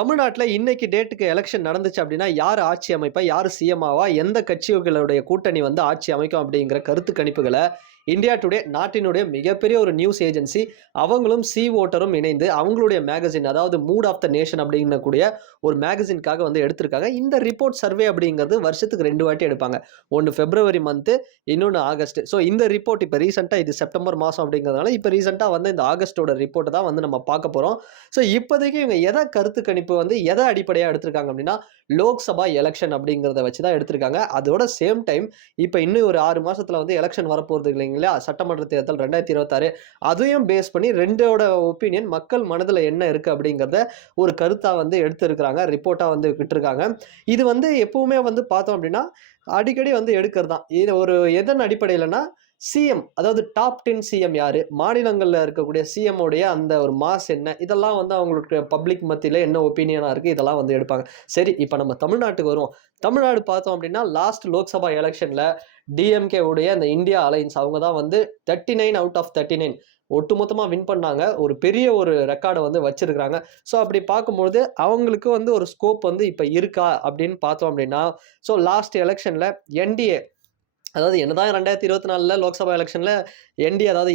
தமிழ்நாட்டுல இன்னைக்கு டேட்டுக்கு எலக்ஷன் நடந்துச்சு அப்படின்னா, யாரு ஆட்சி அமைப்பா? யாரு சிஎம் ஆவா? எந்த கட்சிகளுடைய கூட்டணி வந்து ஆட்சி அமைக்கும் அப்படிங்கிற கருத்து கணிப்புகள இந்தியா டுடே நாட்டினுடைய மிகப்பெரிய ஒரு நியூஸ் ஏஜென்சி அவங்களும் சி வோட்டரும் இணைந்து அவங்களுடைய மேகசின் அதாவது மூட் ஆஃப் த நேஷன் அப்படிங்கக்கூடிய ஒரு மேகசின்காக வந்து எடுத்திருக்காங்க. இந்த ரிப்போர்ட் சர்வே அப்படிங்கிறது வருஷத்துக்கு 2 வாட்டி எடுப்பாங்க. ஒன்னு பிப்ரவரி மந்த், இன்னொன்னு ஆகஸ்ட். ஸோ இந்த ரிப்போர்ட் இப்ப ரீசென்ட்டா இது செப்டம்பர் மாசம் அப்படிங்கிறதுனால இப்ப ரீசென்ட்டா வந்து இந்த ஆகஸ்டோட ரிப்போர்ட் தான் வந்து நம்ம பார்க்க போறோம். ஸோ இப்போதைக்கு இவங்க எத கருத்து கணிப்பு வந்து எதை அடிப்படையா எடுத்திருக்காங்க அப்படின்னா, லோக்சபா எலக்ஷன் அப்படிங்கிறத வச்சு தான் எடுத்திருக்காங்க. அதோட சேம் டைம் இப்ப இன்னும் ஒரு 6 மாசத்துல வந்து எலக்ஷன் வரப்போகுது இல்லைங்களா? சட்டமன்ற தேர்தல் 2026. அதையும் பேஸ் பண்ணி 2ஓட ஒப்பீனியன் மக்கள் மனதுல என்ன இருக்கு அப்படிங்கிறத ஒரு கருத்தா வந்து எடுத்திருக்கிறாங்க. ரிப்போர்ட்டா வந்து விட்டிருக்காங்க. இது வந்து எப்பவுமே வந்து பார்த்தோம் அப்படின்னா, அடிக்கடி வந்து எடுக்கிறது தான். இது ஒரு எதன் அடிப்படையிலனா சிஎம் அதாவது டாப் 10 சிஎம் யாரு? மாநிலங்கள்ல இருக்கக்கூடிய சிஎம் உடைய அந்த ஒரு மாஸ் என்ன? இதெல்லாம் வந்து அவங்களுக்கு பப்ளிக் மத்தியில என்ன ஒப்பீனியனா இருக்கு? இதெல்லாம் வந்து எடுப்பாங்க. சரி, இப்ப நம்ம தமிழ்நாட்டுக்கு வருவோம். தமிழ்நாடு பார்த்தோம் அப்படின்னா, லாஸ்ட் லோக்சபா எலக்ஷன்ல டிஎம்கே உடைய அந்த இந்தியா அலையன்ஸ் அவங்க தான் வந்து 39 அவுட் ஆஃப் 39 ஒட்டுமொத்தமா வின் பண்ணாங்க. ஒரு பெரிய ஒரு ரெக்கார்ட வந்து வச்சிருக்காங்க. ஸோ அப்படி பார்க்கும்பொழுது அவங்களுக்கு வந்து ஒரு ஸ்கோப் வந்து இப்ப இருக்கா அப்படின்னு பார்த்தோம் அப்படின்னா, ஸோ லாஸ்ட் எலக்ஷன்ல என்டிஏ அதாவது என்னதான் 2024ல லோக்சபா எலக்ஷன்ல என்டிஏ அதாவது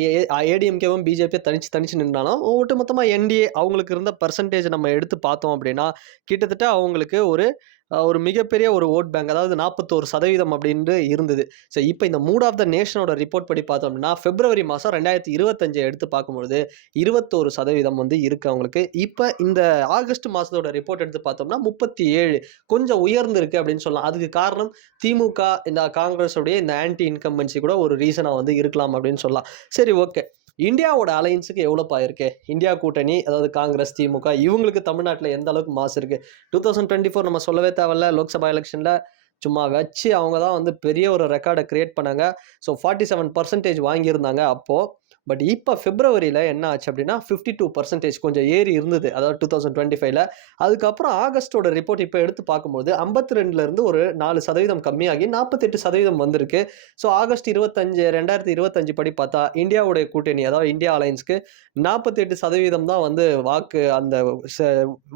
ஏடிஎம்கேவும் பிஜேபியும் தனிச்சு நின்றாலும் ஒட்டுமொத்தமா என்டிஏ அவங்களுக்கு இருந்த பெர்சன்டேஜ் நம்ம எடுத்து பார்த்தோம் அப்படின்னா கிட்டத்தட்ட அவங்களுக்கு ஒரு மிகப்பெரிய ஒரு ஓட் பேங்க் அதாவது 41% அப்படின்னு இருந்தது. ஸோ இப்போ இந்த மூட் ஆஃப் த நேஷனோட ரிப்போர்ட் படி பார்த்தோம் அப்படின்னா பிப்ரவரி மாதம் 2025 எடுத்து பார்க்கும்பொழுது 21% வந்து இருக்கு அவங்களுக்கு. இப்போ இந்த ஆகஸ்ட் மாதத்தோட ரிப்போர்ட் எடுத்து பார்த்தோம்னா 37 கொஞ்சம் உயர்ந்திருக்கு அப்படின்னு சொல்லலாம். அதுக்கு காரணம் திமுக இந்த காங்கிரஸ் உடைய இந்த ஆன்டி இன்கம்பன்சி கூட ஒரு ரீசனா வந்து இருக்கலாம் அப்படின்னு சொல்லலாம். சரி, ஓகே. இந்தியாவோட அலையன்ஸுக்கு எவ்வளோப்பா இருக்கு? இந்தியா கூட்டணி அதாவது காங்கிரஸ், திமுக இவங்களுக்கு தமிழ்நாட்டில் எந்த அளவுக்கு மாசு இருக்கு? 2024 நம்ம சொல்லவே தேவையில்ல. லோக்சபா எலெக்ஷன்ல சும்மா வச்சு அவங்க தான் வந்து பெரிய ஒரு ரெக்கார்டை கிரியேட் பண்ணாங்க. ஸோ 47% வாங்கியிருந்தாங்க அப்போ. பட் இப்போ பிப்ரவரியில் என்ன ஆச்சு அப்படின்னா 52% கொஞ்சம் ஏறி இருந்தது. அதாவது 2025ல. அதுக்கப்புறம் ஆகஸ்டோட ரிப்போர்ட் இப்போ எடுத்து பார்க்கும்போது 52லேருந்து ஒரு 4% கம்மியாகி 48% வந்திருக்கு. ஸோ ஆகஸ்ட் 2025 படி பார்த்தா இந்தியாவுடைய கூட்டணி அதாவது இந்தியா அலையன்ஸ்க்கு 48% தான் வந்து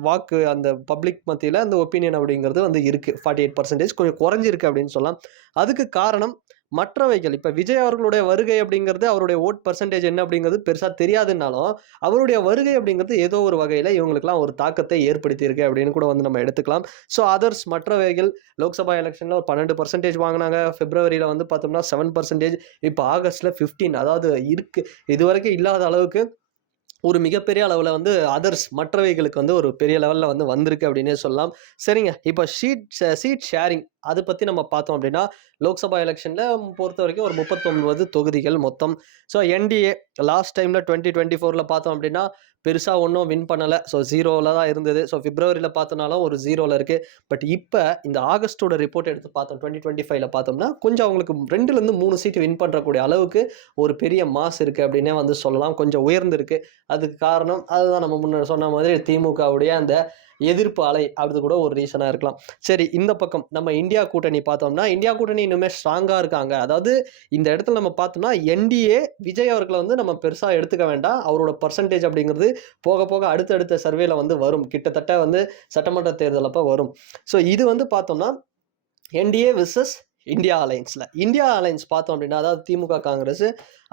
வாக்கு அந்த பப்ளிக் மத்தியில் அந்த ஒப்பீனியன் அப்படிங்கிறது வந்து இருக்கு. 48% கொஞ்சம் குறைஞ்சிருக்கு அப்படின்னு சொல்லலாம். அதுக்கு காரணம் மற்றவைகள். இப்ப விஜய் அவர்களுடைய வருகை அப்படிங்கிறது அவருடைய ஓட் பெர்சன்டேஜ் என்ன அப்படிங்கிறது பெருசா தெரியாதுன்னாலும், அவருடைய வருகை அப்படிங்கிறது ஏதோ ஒரு வகையில இவங்களுக்கெல்லாம் ஒரு தாக்கத்தை ஏற்படுத்தியிருக்கு அப்படின்னு கூட வந்து நம்ம எடுத்துக்கலாம். ஸோ அதர்ஸ் மற்றவைகள் லோக்சபா எலக்ஷன்ல ஒரு 12% வாங்குனாங்க. பிப்ரவரியில வந்து பார்த்தோம்னா 7%. இப்ப ஆகஸ்ட்ல 15 அதாவது இருக்கு. இதுவரைக்கும் இல்லாத அளவுக்கு ஒரு மிகப்பெரிய அளவுல வந்து அதர்ஸ் மற்றவைகளுக்கு வந்து ஒரு பெரிய லெவல்ல வந்து வந்திருக்கு அப்படின்னே சொல்லலாம். சரிங்க. இப்ப சீட் ஷேரிங் அத பத்தி நம்ம பார்த்தோம் அப்படின்னா, லோக்சபா எலக்ஷன்ல பொறுத்தவரைக்கும் ஒரு 39 தொகுதிகள் மொத்தம். ஸோ என்டிஏ லாஸ்ட் டைம்ல 2024ல பார்த்தோம் அப்படின்னா, பெருசா ஒண்ணும் வின் பண்ணல. ஸோ 0ல தான் இருந்தது. ஸோ பிப்ரவரியில பார்த்தோம்னாலும் ஒரு 0ல இருக்கு. பட் இப்ப இந்த ஆகஸ்டோட ரிப்போர்ட் எடுத்து பார்த்தோம் 2025ல பார்த்தோம்னா, கொஞ்சம் அவங்களுக்கு 2லேருந்து 3 சீட் வின் பண்றக்கூடிய அளவுக்கு ஒரு பெரிய மாஸ் இருக்கு அப்படின்னே வந்து சொல்லலாம். கொஞ்சம் உயர்ந்திருக்கு. அதுக்கு காரணம் அதுதான் நம்ம முன்ன சொன்ன மாதிரி திமுகவுடைய அந்த எதிர்ப்பு அலை அது கூட ஒரு ரீசனா இருக்கலாம். சரி, இந்த பக்கம் நம்ம இந்தியா கூட்டணி பார்த்தோம்னா, இந்தியா கூட்டணி இன்னுமே ஸ்ட்ராங்கா இருக்காங்க. அதாவது இந்த இடத்துல நம்ம பார்த்தோம்னா என்டிஏ விஜய் அவர்களை வந்து நம்ம பெருசா எடுத்துக்க வேண்டாம். அவரோட பெர்சன்டேஜ் அப்படிங்கிறது போக போக அடுத்தடுத்த சர்வேல வந்து வரும். கிட்டத்தட்ட வந்து சட்டமன்ற தேர்தல் அப்ப வரும். ஸோ இது வந்து பார்த்தோம்னா என்டிஏ விசஸ் இந்தியா அலையன்ஸ்ல. இந்தியா அலையன்ஸ் பார்த்தோம் அப்படின்னா அதாவது திமுக, காங்கிரஸ்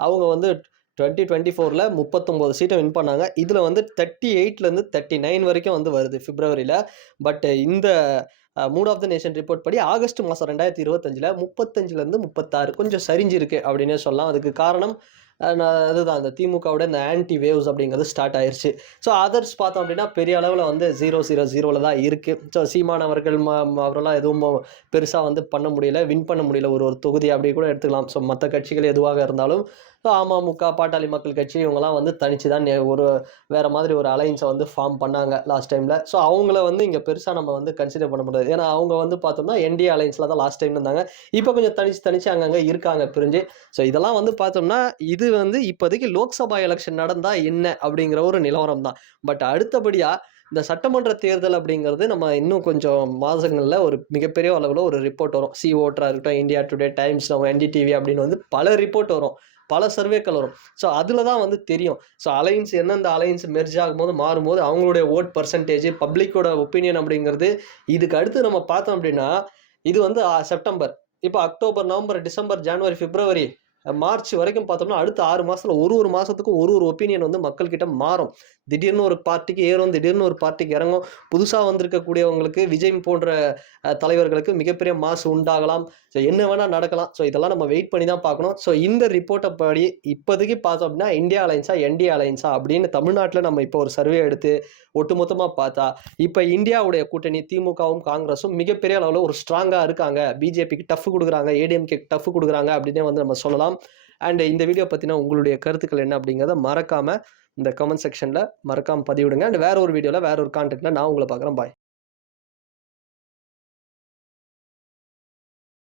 அவங்க வந்து 2024ல 39 சீட்டை வின் பண்ணாங்க. இதுல வந்து 38லேருந்து 39 வரைக்கும் வந்து வருது பிப்ரவரியில. பட் இந்த mood of the nation report படி ஆகஸ்ட் மாதம் 2025ல 35லேருந்து 36 கொஞ்சம் சரிஞ்சிருக்கு அப்படின்னே சொல்லலாம். அதுக்கு காரணம் அதுதான் அந்த திமுகவோட இந்த ஆன்டி வேவ்ஸ் அப்படிங்கிறது ஸ்டார்ட் ஆயிருச்சு. ஸோ அதர்ஸ் பார்த்தோம் அப்படின்னா பெரிய அளவில் வந்து 0-0-0ல தான் இருக்கு. ஸோ சீமான் அவர்கள் அவரெல்லாம் எதுவும் பெருசாக வந்து பண்ண முடியல, வின் பண்ண முடியல ஒரு தொகுதி அப்படி கூட எடுத்துக்கலாம். ஸோ மற்ற கட்சிகள் எதுவாக இருந்தாலும் ஸோ அமமுக, பாட்டாளி மக்கள் கட்சி இவங்கெல்லாம் வந்து தனிச்சு தான் ஒரு வேற மாதிரி ஒரு அலைன்ஸை வந்து ஃபார்ம் பண்ணாங்க லாஸ்ட் டைம்ல. ஸோ அவங்கள வந்து இங்கே பெருசாக நம்ம வந்து கன்சிடர் பண்ண முடியாது. ஏன்னா அவங்க வந்து பார்த்தோம்னா என்டிஏ அலைன்ஸில் தான் லாஸ்ட் டைம் இருந்தாங்க. இப்போ கொஞ்சம் தனிச்சு அங்கங்கே இருக்காங்க பிரிஞ்சு. ஸோ இதெல்லாம் வந்து பார்த்தோம்னா இது வந்து இப்போதைக்கு லோக்சபா எலெக்ஷன் நடந்தா என்ன அப்படிங்கிற ஒரு நிலவரம் தான். பட் அடுத்தபடியா இந்த சட்டமன்ற தேர்தல் அப்படிங்கிறது நம்ம இன்னும் கொஞ்சம் மாதங்களில் ஒரு மிகப்பெரிய அளவில் ஒரு ரிப்போர்ட் வரும். சி ஓட்டராக இருக்கட்டும், இந்தியா டுடே, டைம்ஸ், நம்ம என்டிடிவி அப்படின்னு வந்து பல ரிப்போர்ட் வரும். பல சர்வேக்கள் வரும். ஸோ அதில் தான் வந்து தெரியும். ஸோ அலையன்ஸ் எந்தெந்த அலையன்ஸ் மெர்ஜ் ஆகும்போது மாறும்போது அவங்களுடைய ஓட் பர்சன்டேஜ், பப்ளிக்கோட ஒப்பீனியன் அப்படிங்கிறது. இதுக்கு அடுத்து நம்ம பார்த்தோம் அப்படின்னா, இது வந்து செப்டம்பர். இப்போ அக்டோபர், நவம்பர், டிசம்பர், ஜனவரி, பிப்ரவரி, மார்ச் வரைக்கும் பார்த்தோம்னா, அடுத்த 6 மாசத்துல ஒரு மாசத்துக்கும் ஒரு ஒப்பீனியன் வந்து மக்கள் கிட்ட மாறும். திடீர்னு ஒரு பார்ட்டிக்கு ஏறும், திடீர்னு ஒரு பார்ட்டிக்கு இறங்கும். புதுசா வந்திருக்கக்கூடியவங்களுக்கு, விஜய் போன்ற தலைவர்களுக்கு மிகப்பெரிய மாசு உண்டாகலாம். ஸோ என்ன வேணா நடக்கலாம். ஸோ இதெல்லாம் நம்ம வெயிட் பண்ணி தான் பார்க்கணும். ஸோ இந்த ரிப்போர்ட்ட படி இப்போதைக்கு பார்த்தோம் அப்படின்னா, இந்தியா அலையன்ஸா, என்டிஏ அலையன்ஸா அப்படின்னு தமிழ்நாட்டுல நம்ம இப்போ ஒரு சர்வே எடுத்து ஒட்டுமொத்தமா பார்த்தா, இப்ப இந்தியாவுடைய கூட்டணி திமுகவும், காங்கிரஸும் மிகப்பெரிய அளவுல ஒரு ஸ்ட்ராங்கா இருக்காங்க. பிஜேபிக்கு டஃப் குடுக்குறாங்க, ஏடிஎம்கேக்கு டஃப் குடுக்குறாங்க அப்படின்னே வந்து நம்ம சொல்லலாம். அண்ட் இந்த வீடியோ பத்தின உங்களுடைய கருத்துக்கள் என்ன அப்படிங்கிறத மறக்காம இந்த கமெண்ட் செக்ஷன்ல மறக்காம பதிவிடுங்க. அண்ட் வேற ஒரு வீடியோல வேற ஒரு கான்டென்ட்ல நான் உங்கள பார்க்குறேன். பாய்.